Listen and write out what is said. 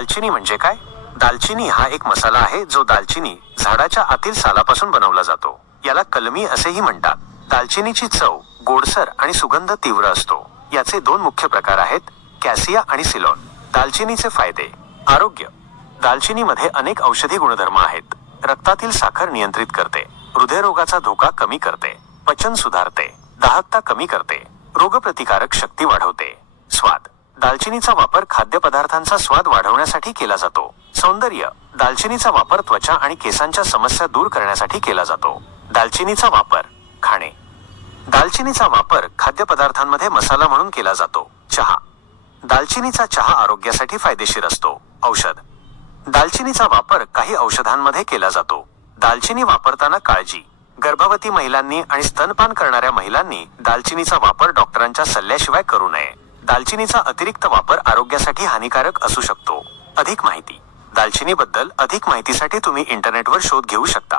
दालचिनी म्हणजे काय? दालचिनी हा एक मसाला आहे जो दालचिनी झाडाच्या आतील सालापासून बनवला जातो. याला कलमी असेही म्हणतात. दालचिनीची चव गोडसर आणि सुगंध तीव्र असतो. याचे दोन मुख्य प्रकार आहेत, कॅसिया आणि सिलोन. दालचिनीचे फायदे. आरोग्य. दालचिनीमध्ये अनेक औषधी गुणधर्म आहेत. रक्तातील साखर नियंत्रित करते, हृदयरोगाचा धोका कमी करते, पचन सुधारते, दाहकता कमी करते, रोगप्रतिकारक शक्ती वाढवते. स्वाद. दालचिनीचा वापर खाद्यपदार्थांचा स्वाद वाढवण्यासाठी केला जातो. सौंदर्य. दालचिनीचा वापर त्वचा आणि केसांच्या समस्या दूर करण्यासाठी केला जातो. दालचिनीचा वापर. खाणे. दालचिनीचा वापर खाद्यपदार्थांमध्ये मसाला म्हणून केला जातो. चहा. दालचिनीचा चहा आरोग्यासाठी फायदेशीर असतो. औषध. दालचिनीचा वापर काही औषधांमध्ये केला जातो. दालचिनी वापरताना काळजी. गर्भवती महिलांनी आणि स्तनपान करणाऱ्या महिलांनी दालचिनीचा वापर डॉक्टरांच्या सल्ल्याशिवाय करू नये. दालचिनीचा अतिरिक्त वापर आरोग्यासाठी हानिकारक असू शकतो. अधिक माहिती. दालचिनीबद्दल अधिक माहितीसाठी तुम्ही इंटरनेटवर शोध घेऊ शकता.